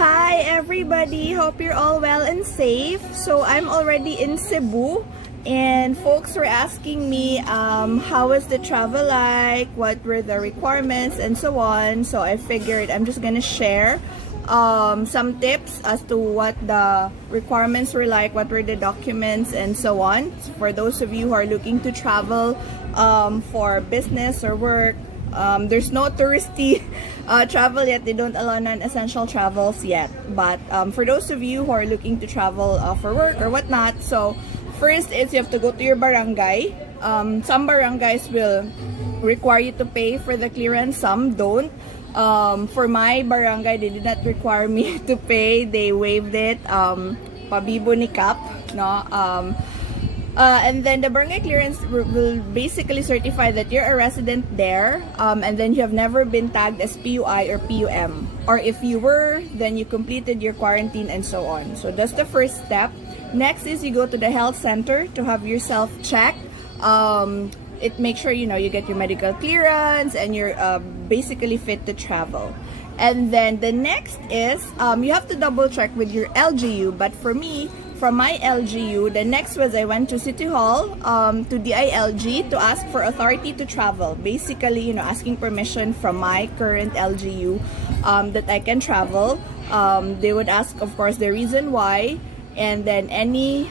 Hi everybody, hope you're all well and safe. So I'm already in Cebu and folks were asking me how was the travel like, what were the requirements and so on. So I figured I'm just gonna share some tips as to what the requirements were like, what were the documents and so on. So for those of you who are looking to travel for business or work, there's no touristy travel yet. They don't allow non-essential travels yet. But for those of you who are looking to travel for work or whatnot, so first is you have to go to your barangay. Some barangays will require you to pay for the clearance, some don't. For my barangay, they did not require me to pay. They waived it. Pabibo ni Cap, no? And then the barangay clearance will basically certify that you're a resident there, and then you have never been tagged as PUI or PUM. Or if you were, then you completed your quarantine and so on. So that's the first step. Next is you go to the health center to have yourself checked. It makes sure you get your medical clearance and you're basically fit to travel. And then the next is you have to double check with your LGU. But for me, from my LGU, the next was I went to City Hall to DILG to ask for authority to travel. Basically, asking permission from my current LGU that I can travel. They would ask, of course, the reason why, and then any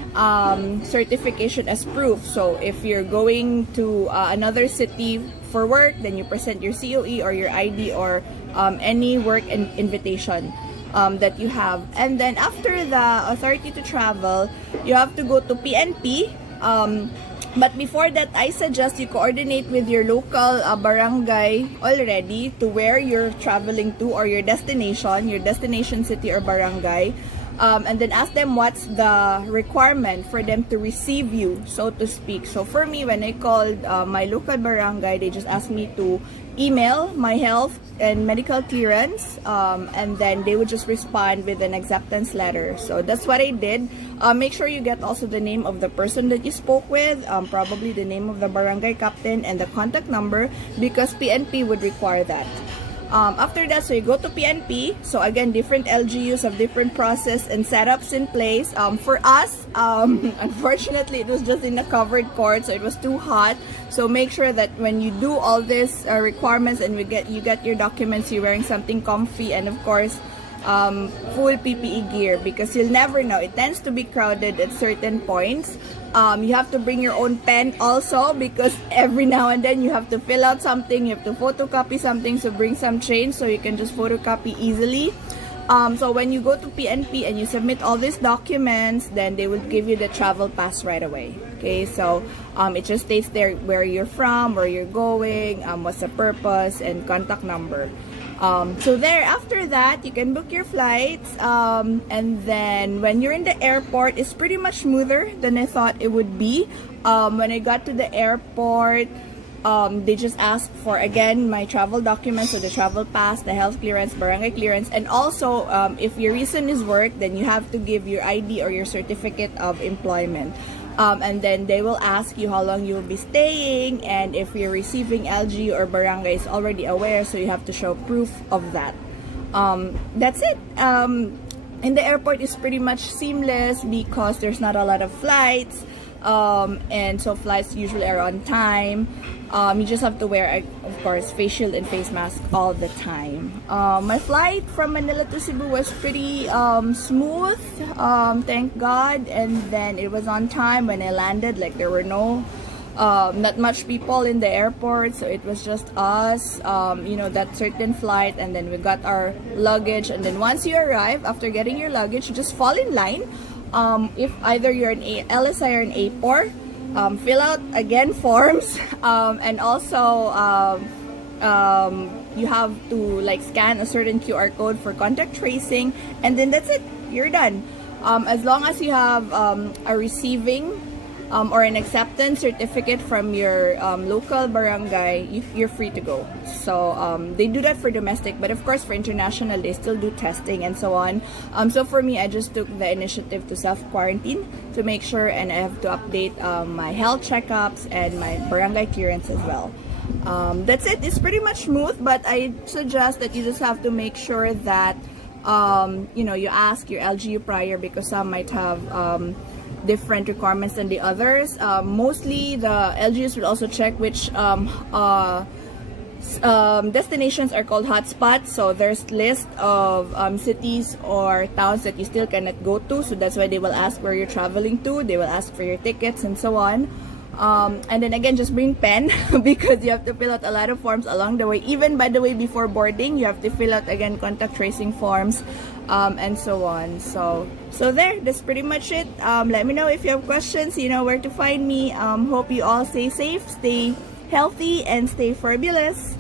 certification as proof. So if you're going to another city for work, then you present your COE or your ID or any work invitation that you have. And then after the authority to travel, you have to go to PNP. But before that, I suggest you coordinate with your local barangay already to where you're traveling to or your destination city or barangay. And then ask them what's the requirement for them to receive you, so to speak. So for me, when I called my local barangay, they just asked me to email my health and medical clearance, and then they would just respond with an acceptance letter. So that's what I did. Make sure you get also the name of the person that you spoke with, probably the name of the barangay captain and the contact number, because PNP would require that. After that, so you go to PNP. So again, different LGUs have different process and setups in place. For us, unfortunately, it was just in a covered court, so it was too hot. So make sure that when you do all these requirements and you get your documents, you're wearing something comfy and of course full PPE gear, because you'll never know. It tends to be crowded at certain points. You have to bring your own pen also, because every now and then you have to fill out something, you have to photocopy something, so bring some change so you can just photocopy easily. So when you go to PNP and you submit all these documents, then they will give you the travel pass right away. Okay, so it just states there where you're from, where you're going, what's the purpose, and contact number. So there, after that, you can book your flights, and then when you're in the airport, it's pretty much smoother than I thought it would be. When I got to the airport, they just asked for, again, my travel documents, so the travel pass, the health clearance, barangay clearance, and also if your reason is work, then you have to give your ID or your certificate of employment. And then they will ask you how long you will be staying, and if you're receiving LG or barangay is already aware, so you have to show proof of that. That's it. In the airport, it's pretty much seamless because there's not a lot of flights, and so flights usually are on time. You just have to wear, of course, face shield and face mask all the time. My flight from Manila to Cebu was pretty smooth, thank God, and then it was on time when I landed. Like, there were not much people in the airport, so it was just us, that certain flight, and then we got our luggage. And then once you arrive, after getting your luggage, just fall in line. If either you're an LSI or an A4, fill out again forms, and also you have to scan a certain QR code for contact tracing, and then that's it, you're done. As long as you have a receiving or an acceptance certificate from your local barangay, you're free to go. So they do that for domestic, but of course for international they still do testing and so on. So for me, I just took the initiative to self-quarantine to make sure, and I have to update my health checkups and my barangay clearance as well. That's it. It's pretty much smooth, but I suggest that you just have to make sure that you know, you ask your LGU prior, because some might have different requirements than the others. Mostly the LGUs will also check which destinations are called hotspots. So there's list of cities or towns that you still cannot go to, so that's why they will ask where you're traveling to. They will ask for your tickets and so on. And then again, just bring pen because you have to fill out a lot of forms along the way. Even, by the way, before boarding, you have to fill out again contact tracing forms and so on. So there, that's pretty much it. Let me know if you have questions. You know where to find me. Hope you all stay safe, stay healthy, and stay fabulous.